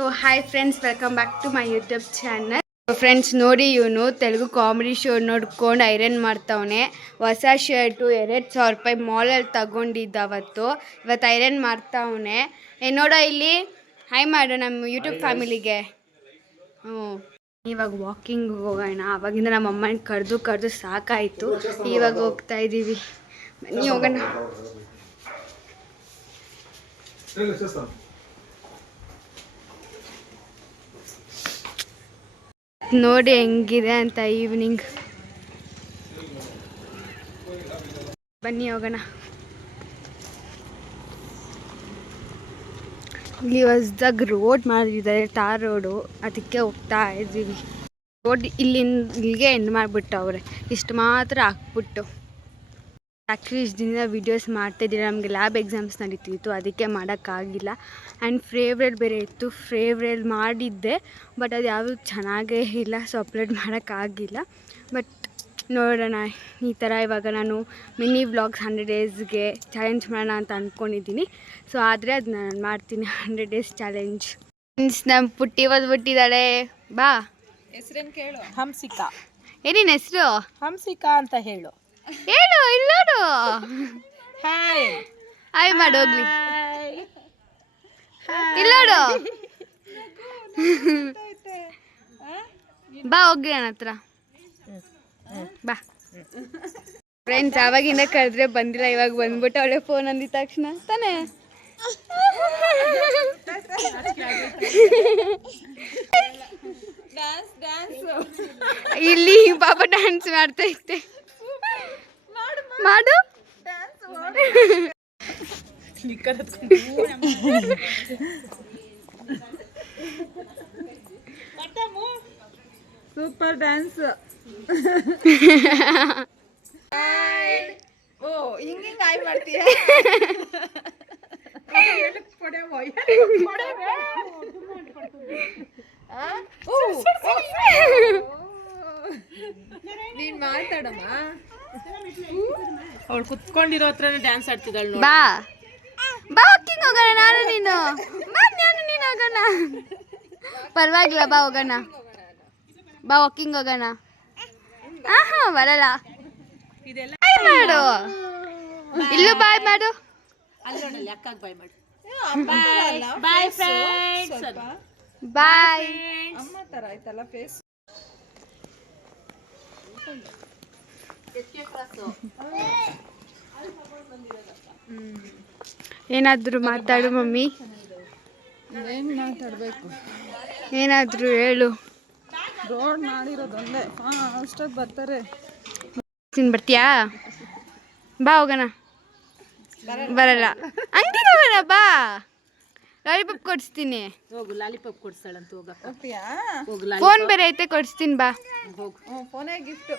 So hi friends, welcome back to my YouTube channel. Friends ನೋಡಿ, ಇವನು Telugu comedy show ನೋಡ್ಕೊಂಡು iron ಮಾಡ್ತಾವನೆ. ಹೊಸ ಶರ್ಟು 2,000 ರೂಪಾಯಿ ಮಾಲಲ್ಲಿ ತಗೊಂಡಿದ್ದ ಇವತ್ತು ಐರನ್ ಮಾಡ್ತಾವನೆ. ನೋಡೋ ಇಲ್ಲಿ ಹಾಯ್ ಮಾಡು ನಮ್ಮ ಯೂಟ್ಯೂಬ್ ಫ್ಯಾಮಿಲಿಗೆ. ಇವಾಗ ವಾಕಿಂಗ್ ಹೋಗೋಣ. ಅವಾಗಿಂದ ನಮ್ಮ ಅಮ್ಮನ ಕರೆದು ಸಾಕಾಯಿತು. ಇವಾಗ ಹೋಗ್ತಾ ಇದ್ದೀವಿ, ಬನ್ನಿ ಹೋಗೋಣ. ನೋಡಿ ಹೆಂಗಿದೆ ಅಂತ ಈವ್ನಿಂಗ್. ಬನ್ನಿ ಹೋಗೋಣ. ಇಲ್ಲಿ ಹೊಸ್ದಾಗಿ ರೋಡ್ ಮಾಡಿದ್ದಾರೆ, ಟಾರ್ ರೋಡು, ಅದಕ್ಕೆ ಹೋಗ್ತಾ ಇದ್ದೀವಿ. ರೋಡ್ ಇಲ್ಲಿಗೆ ಎಂಡ್ ಮಾಡಿಬಿಟ್ಟವ್ರೆ, ಇಷ್ಟು ಮಾತ್ರ ಹಾಕ್ಬಿಟ್ಟು. ಆ್ಯಕ್ಚುಲಿ ಇಷ್ಟು ದಿನ ವೀಡಿಯೋಸ್ ಮಾಡ್ತಾಯಿದ್ದೀರ, ನಮಗೆ ಲ್ಯಾಬ್ ಎಕ್ಸಾಮ್ಸ್ ನಡೀತಿತ್ತು, ಅದಕ್ಕೆ ಮಾಡೋಕ್ಕಾಗಿಲ್ಲ. ಆ್ಯಂಡ್ ಫೇವ್ರೇಟ್ ಬೇರೆ ಇತ್ತು, ಫೇವ್ರೇಟ್ ಮಾಡಿದ್ದೆ, ಬಟ್ ಅದು ಯಾವುದು ಚೆನ್ನಾಗೇ ಇಲ್ಲ, ಸೊ ಅಪ್ಲೋಡ್ ಮಾಡೋಕ್ಕಾಗಿಲ್ಲ. ಬಟ್ ನೋಡೋಣ, ಈ ಥರ ಇವಾಗ ನಾನು ಮಿನಿ ವ್ಲಾಗ್ಸ್ 100 ಡೇಸ್ಗೆ ಚಾಲೆಂಜ್ ಮಾಡೋಣ ಅಂತ ಅಂದ್ಕೊಂಡಿದ್ದೀನಿ. ಸೊ ಆದರೆ ಅದು ನಾನು ಮಾಡ್ತೀನಿ, 100 ಡೇಸ್ ಚಾಲೆಂಜ್. ಮೀನ್ಸ್ ನಮ್ಮ ಪುಟ್ಟಿ ಓದ್ಬಿಟ್ಟಿದ್ದಾಳೆ. ಬಾ, ಹೆಸರೇನು ಕೇಳು. ಹಂಸಿಕಾ. ಏನೇನು ಹೆಸರು? ಹಂಸಿಕಾ ಅಂತ ಹೇಳು. ಹೇಳು, ಇಲ್ಲೋಡು. ಹಾಯ್ ಹಾಯ್ ಮಾಡು ಹೋಗ್ಲಿ. ಇಲ್ಲೋಡು, ಬಾ ಹೋಗಿ ನನ್ನ ಹತ್ರ ಬಾ. ಫ್ರೆಂಡ್ಸ್ ಆವಾಗಿಂದ ಕರೆದ್ರೆ ಬಂದಿಲ್ಲ, ಇವಾಗ ಬಂದ್ಬಿಟ್ಟು ಅವಳೆ ಫೋನ್ ಅಂದಿದ ತಕ್ಷಣ ತಾನೇ. ಇಲ್ಲಿ ಪಾಪ ಡ್ಯಾನ್ಸ್ ಮಾಡ್ತಾ ಇತ್ತೆ. ಮಾಡು. Super dance. ಓ ಹಿಂಗೆ ಹಾಯ್ ಮಾಡ್ತೀಯ. ನೀನ್ ಮಾತಾಡಮ್ಮ. ಅವಳು ಕುತ್ಕೊಂಡಿರೋ ಹತ್ರನೇ ಡ್ಯಾನ್ಸ್ ಆಡ್ತಿದ್ದಾಳೆ. ಬಾ ಬಾ, ವಾಕಿಂಗ್ ಹೋಗೋಣ. ನಾನು ನೀನು ಹೋಗೋಣ. ಪರವಾಗಿಲ್ಲ, ಬಾ ಹೋಗೋಣ. ಬಾ ವಾಕಿಂಗ್ ಹೋಗೋಣ. ಹಾಂ ಬರಲ್ಲ. ಬಾಯ್ ಮಾಡು, ಇಲ್ಲೂ ಬಾಯ್ ಮಾಡು. ಅಲ್ಲೋಡಲ್ಲಿ ಅಕ್ಕಾಗ ಬಾಯ್ ಮಾಡು. Bye friends. ಬಾಯ್. ಅಮ್ಮ ತರ ಆಯ್ತಲ್ಲ ಫೇಸ್. ಏನಾದರೂ ಮಾತಾಡು ಮಮ್ಮಿ. ಏನು ಮಾತಾಡಬೇಕು? ಏನಾದರೂ ಹೇಳು. ರೋಡ್ ಮಾಡಿರೋದೊಂದೇ, ಅಷ್ಟೊತ್ತು ಬರ್ತಾರೆ. ಬರ್ತೀಯಾ? ಬಾ ಹೋಗೋಣ. ಬರಲ್ಲ, ಹಂಗೆ ಹೋಗೋಣ. ಬಾ, ಲಾಲಿಪಾಪ್ ಕೊಡಿಸ್ತೀನಿ. ಹೋಗು, ಲಾಲಿಪಾಪ್ ಕೊಡ್ಸಾಳಂತ. ಹೋಗ್ತೀಯಾ? ಫೋನ್ ಬೇರೆ ಐತೆ, ಕೊಡಿಸ್ತೀನಿ. ಬಾ, ಫೋನೇ ಗಿಫ್ಟ್.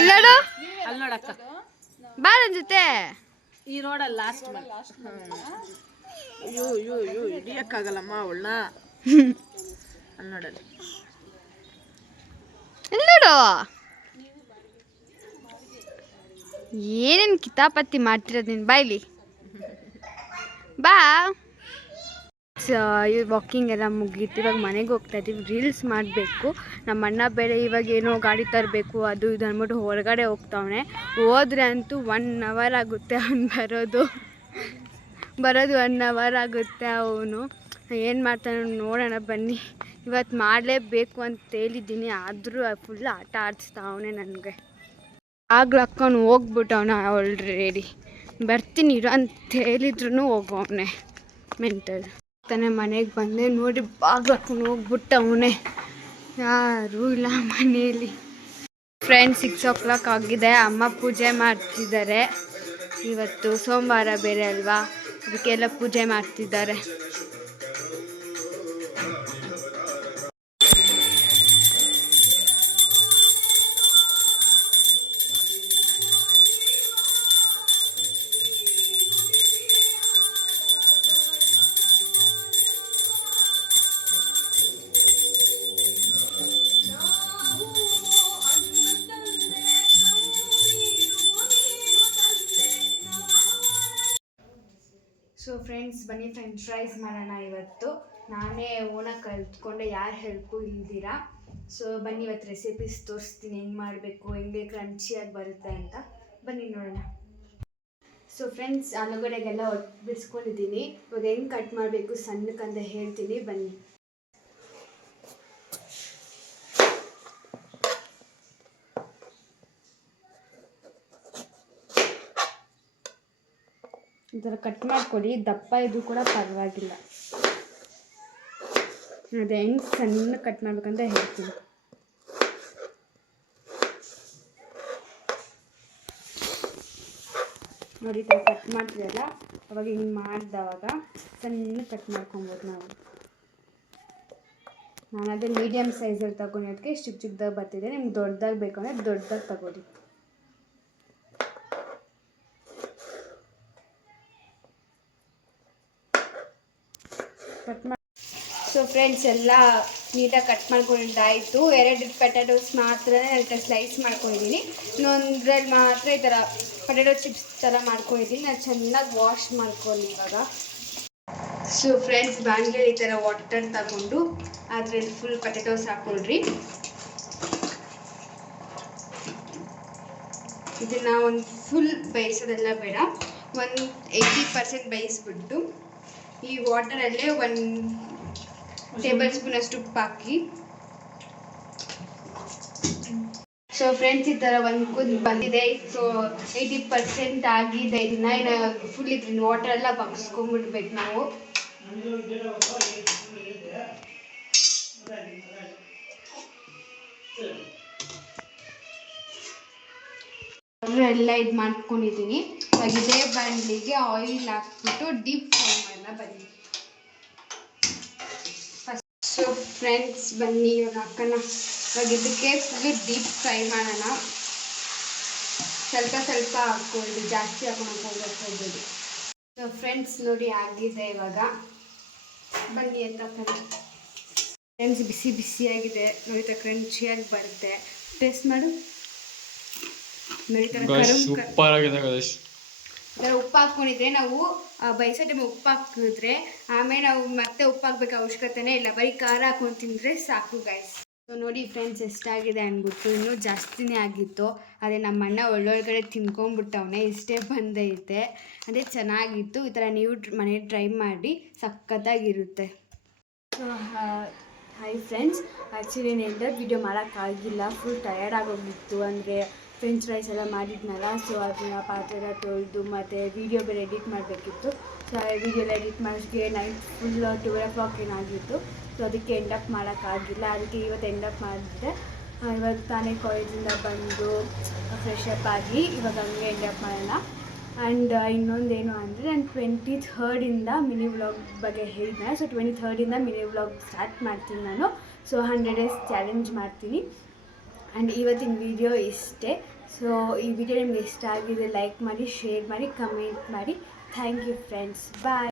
ಎಲ್ಲೋಡು, ಅಲ್ಲಿ ನೋಡಕ್ಕ. ಬಾ ನನ್ನ ಜೊತೆ. ಈ ರೋಡಲ್ಲಿ ಲಾಸ್ಟ್. ಅಯ್ಯೋ ಹಿಡಿಯಕ್ಕಾಗಲ್ಲಮ್ಮ ಅವಳನ್ನ. ಅಲ್ಲಿ ನೋಡಲ್ಲಿ. ಎಲ್ಲೋಡು, ಏನೇನು ಕಿತಾಪತ್ತಿ ಮಾಡ್ತಿರೋದು ನೀನು. ಬಾಯ್ಲಿ ಬಾ. ವಾಕಿಂಗ್ ಎಲ್ಲ ಮುಗೀತು, ಇವಾಗ ಮನೆಗೆ ಹೋಗ್ತಾ ಇದ್ದೀವಿ. ರೀಲ್ಸ್ ಮಾಡಬೇಕು. ನಮ್ಮ ಅಣ್ಣ ಬೇರೆ ಇವಾಗ ಏನೋ ಗಾಡಿ ತರಬೇಕು, ಅದು ಇದು ಅಂದ್ಬಿಟ್ಟು ಹೊರಗಡೆ ಹೋಗ್ತಾವನೆ. ಹೋದ್ರೆ ಅಂತೂ 1 ಅವರ್ ಆಗುತ್ತೆ ಅವ್ನು ಬರೋದು 1 ಅವರ್ ಆಗುತ್ತೆ. ಅವನು ಏನು ಮಾಡ್ತಾನೆ ನೋಡೋಣ ಬನ್ನಿ. ಇವತ್ತು ಮಾಡಲೇಬೇಕು ಅಂತ ಹೇಳಿದ್ದೀನಿ, ಆದರೂ ಫುಲ್ ಆಟ ಆಡಿಸ್ತಾವನೆ ನನಗೆ. ಆಗ್ಲು ಹಾಕ್ಕೊಂಡು ಹೋಗ್ಬಿಟ್ಟವನ ಆಲ್ರೆಡಿ. ಬರ್ತೀನಿ ಇರು ಅಂತ ಹೇಳಿದ್ರು ಹೋಗವನೆ ಮೆಂಟಲ್. ತಾನೇ ಮನೆಗೆ ಬಂದೆ, ನೋಡಿ ಬಾಗ್ಲು ಹಾಕ್ಕೊಂಡು ಹೋಗ್ಬಿಟ್ಟವನೆ. ಯಾರೂ ಇಲ್ಲ ಮನೆಯಲ್ಲಿ. ಫ್ರೆಂಡ್ಸ್ 6 o'clock ಆಗಿದೆ. ಅಮ್ಮ ಪೂಜೆ ಮಾಡ್ತಿದ್ದಾರೆ. ಇವತ್ತು ಸೋಮವಾರ ಬೇರೆ ಅಲ್ವಾ, ಅದಕ್ಕೆಲ್ಲ ಪೂಜೆ ಮಾಡ್ತಿದ್ದಾರೆ. ಸೊ ಫ್ರೆಂಡ್ಸ್ ಬನ್ನಿ ಫ್ರೆಂಡ್ಸ್, ಫ್ರೆಂಚ್ ಫ್ರೈಸ್ ಮಾಡೋಣ ಇವತ್ತು. ನಾನೇ ಓನಾಗಿ ಕಲ್ತ್ಕೊಂಡೆ, ಯಾರು ಹೆಲ್ಪು ಇಲ್ದಿರ. ಸೊ ಬನ್ನಿ ಇವತ್ತು ರೆಸಿಪೀಸ್ ತೋರಿಸ್ತೀನಿ, ಹೆಂಗೆ ಮಾಡಬೇಕು, ಹೆಂಗೆ ಕ್ರಂಚಿಯಾಗಿ ಬರುತ್ತೆ ಅಂತ. ಬನ್ನಿ ನೋಡೋಣ. ಸೊ ಫ್ರೆಂಡ್ಸ್, ಆಲೂಗಡ್ಡೆಗೆಲ್ಲ ಬಿಡಿಸ್ಕೊಂಡಿದ್ದೀನಿ. ಇವಾಗ ಹೆಂಗೆ ಕಟ್ ಮಾಡಬೇಕು ಸಣ್ಣಕ್ಕಂತ ಹೇಳ್ತೀನಿ, ಬನ್ನಿ. ಈ ಥರ ಕಟ್ ಮಾಡ್ಕೊಳ್ಳಿ, ದಪ್ಪ ಇದು ಕೂಡ ಪರವಾಗಿಲ್ಲ. ಅದೇ ಹೆಂಗೆ ಸಣ್ಣ ಕಟ್ ಮಾಡ್ಬೇಕಂತ ಹೇಳ್ತೀನಿ. ನೋಡಿ, ಈ ಥರ ಕಟ್ ಮಾಡ್ತೀವಲ್ಲ, ಅವಾಗ ಹಿಂಗೆ ಮಾಡಿದವಾಗ ಸಣ್ಣ ಕಟ್ ಮಾಡ್ಕೊಬೋದು ನಾವು. ನಾನು ಅದೇ ಮೀಡಿಯಮ್ ಸೈಜಲ್ಲಿ ತಗೊಂಡಿದ್ದಕ್ಕೆ ಚಿಕ್ಕ ಚಿಕ್ಕದಾಗಿ ಬರ್ತಿದೆ. ನಿಮ್ಗೆ ದೊಡ್ಡದಾಗಿ ಬೇಕು ಅಂದರೆ ದೊಡ್ಡದಾಗಿ ತಗೊಳ್ಳಿ. ಕಟ್ ಮಾಡಿ. ಸೊ ಫ್ರೆಂಡ್ಸ್, ಎಲ್ಲ ನೀಟಾಗಿ ಕಟ್ ಮಾಡ್ಕೊಂಡಿದ್ದಾಯಿತು. 2 ಪೊಟ್ಯಾಟೋಸ್ ಮಾತ್ರ ನಾನು ಸ್ಲೈಸ್ ಮಾಡ್ಕೊಂಡಿದ್ದೀನಿ. ಇನ್ನೊಂದ್ರಲ್ಲಿ ಮಾತ್ರ ಈ ಥರ ಪೊಟ್ಯಾಟೊ ಚಿಪ್ಸ್ ಥರ ಮಾಡ್ಕೊಂಡಿದ್ದೀನಿ. ನಾನು ಚೆನ್ನಾಗಿ ವಾಶ್ ಮಾಡ್ಕೊಳ್ಳಿ ಇವಾಗ. ಸೊ ಫ್ರೆಂಡ್ಸ್, ಬಾಣಲೆ ಈ ಥರ ವಾಟರ್ ತಗೊಂಡು ಅದರಲ್ಲಿ ಫುಲ್ ಪೊಟ್ಯಾಟೋಸ್ ಹಾಕ್ಕೊಳ್ರಿ. ಇದನ್ನು ಒಂದು ಫುಲ್ ಬೇಯಿಸೋದೆಲ್ಲ ಬೇಡ, ಒಂದು 80% ಬೇಯಿಸ್ಬಿಟ್ಟು ಈ ವಾಟರಲ್ಲೇ 1 ಟೇಬಲ್ ಸ್ಪೂನ್ ಅಷ್ಟು ಉಪ್ಪು ಹಾಕಿ. ಸೊ ಫ್ರೆಂಡ್ಸ್, ಈ ಥರ ಒಂದು ಕುದ್ದು ಬಂದಿದೆ. ಸೊ 80% ಆಗಿದೆ. ಇನ್ನು ಫುಲ್ ಇದ್ರಿಂದ ವಾಟರ್ ಎಲ್ಲ ಬಗ್ಸ್ಕೊಂಡ್ಬಿಡ್ಬೇಕು ನಾವು. ಎಲ್ಲ ಇದು ಮಾಡ್ಕೊಂಡಿದ್ದೀನಿ. ಇವಾಗ ಇದೇ ಬಾಣಲಿಗೆ ಆಯಿಲ್ ಹಾಕ್ಬಿಟ್ಟು ಡೀಪ್ ಫ್ರೈ ಮಾಡೋಣ, ಬನ್ನಿ. ಸೊ ಫ್ರೆಂಡ್ಸ್, ಬನ್ನಿ ಇವಾಗ ಹಾಕೋಣ. ಇವಾಗ ಇದಕ್ಕೆ ಫುಲ್ಲು ಡೀಪ್ ಫ್ರೈ ಮಾಡೋಣ. ಸ್ವಲ್ಪ ಸ್ವಲ್ಪ ಹಾಕ್ಕೊಳ್ಳಿ, ಜಾಸ್ತಿ ಹಾಕೊಂಡು ಹೋಗ್ಬೋದು. ಸೊ ಫ್ರೆಂಡ್ಸ್, ನೋಡಿ ಆಗಿದೆ ಇವಾಗ. ಬನ್ನಿ ಅಂತ ಫ್ರೆಂಡ್ಸ್, ಬಿಸಿ ಬಿಸಿಯಾಗಿದೆ ನೋಡಿ, ಕ್ರಂಚಿಯಾಗಿ ಬರುತ್ತೆ. ಟೇಸ್ಟ್ ಮಾಡು. ಸೂಪರ್ ಆಗಿದೆ. ಥರ ಉಪ್ಪು ಹಾಕ್ಕೊಂಡಿದ್ರೆ ನಾವು ಬಯಸೋ ಟೈಮ್ ಉಪ್ಪು ಹಾಕಿದ್ರೆ ಆಮೇಲೆ ನಾವು ಮತ್ತೆ ಉಪ್ಪು ಹಾಕ್ಬೇಕು ಅವಶ್ಯಕತೆನೇ ಇಲ್ಲ. ಬರೀ ಖಾರ ಹಾಕೊಂಡು ತಿಂದರೆ ಸಾಕು ಗೈಸ್. ಸೊ ನೋಡಿ ಫ್ರೆಂಡ್ಸ್, ಎಷ್ಟಾಗಿದೆ ಅಂದ್ಬಿಟ್ಟು. ಇನ್ನೂ ಜಾಸ್ತಿನೇ ಆಗಿತ್ತು. ಅದೇ ನಮ್ಮ ಅಣ್ಣ ಒಳ್ಳೊಳಗಡೆ ತಿನ್ಕೊಂಡ್ಬಿಟ್ಟವನೇ, ಇಷ್ಟೇ ಬಂದೈತೆ. ಅದೇ ಚೆನ್ನಾಗಿತ್ತು. ಈ ಥರ ನೀವು ಮನೆ ಟ್ರೈ ಮಾಡಿ, ಸಖತ್ತಾಗಿರುತ್ತೆ. ಸೊ ಹಾಯ್ ಫ್ರೆಂಡ್ಸ್, ಆ್ಯಕ್ಚುಲಿ ನೆಂದ ವೀಡಿಯೋ ಮಾಡೋಕ್ಕಾಗಿಲ್ಲ, ಫುಲ್ ಟಯರ್ಡ್ ಆಗೋಗಿತ್ತು. ಅಂದರೆ ಫ್ರೆಂಚ್ ಫ್ರೈಸ್ ಎಲ್ಲ ಮಾಡಿದ್ನಲ್ಲ, ಸೊ ಅದನ್ನ ಪಾತ್ರೆ ಎಲ್ಲ ತೊಳೆದು ಮತ್ತು ವೀಡಿಯೋ ಬೇರೆ ಎಡಿಟ್ ಮಾಡಬೇಕಿತ್ತು. ಸೊ ಆ ವೀಡಿಯೋ ಎಲ್ಲ ಎಡಿಟ್ ಮಾಡೋಕ್ಕೆ ನೈಟ್ ಫುಲ್ 12 o'clock ಏನಾಗಿತ್ತು. ಸೊ ಅದಕ್ಕೆ ಎಂಡಪ್ ಮಾಡೋಕ್ಕಾಗಿಲ್ಲ. ಅದಕ್ಕೆ ಇವತ್ತು ಎಂಡಪ್ ಮಾಡಿದ್ರೆ ಇವಾಗ ತಾನೇ ಕಾಲೇಜಿಂದ ಬಂದು ಫ್ರೆಶ್ ಅಪ್ ಆಗಿ ಇವಾಗ ಹಂಗೆ ಎಂಡಪ್ ಮಾಡೋಣ. ಆ್ಯಂಡ್ ಇನ್ನೊಂದೇನು ಅಂದರೆ, ನಾನು 23rd ಮಿನಿ ವ್ಲಾಗ್ ಬಗ್ಗೆ ಹೇಳಿದ್ದೆ. So 23rd mini vlog start ಮಾಡ್ತೀನಿ ನಾನು. ಸೊ 100 days ಚಾಲೆಂಜ್ ಮಾಡ್ತೀನಿ. ಆ್ಯಂಡ್ ಇವತ್ತಿನ ವಿಡಿಯೋ ಇಷ್ಟೇ. ಸೊ ಈ ವಿಡಿಯೋ ನಿಮ್ಗೆ ಇಷ್ಟ ಆಗಿದೆ ಲೈಕ್ ಮಾಡಿ, ಶೇರ್ ಮಾಡಿ, ಕಮೆಂಟ್ ಮಾಡಿ. Thank you friends, bye.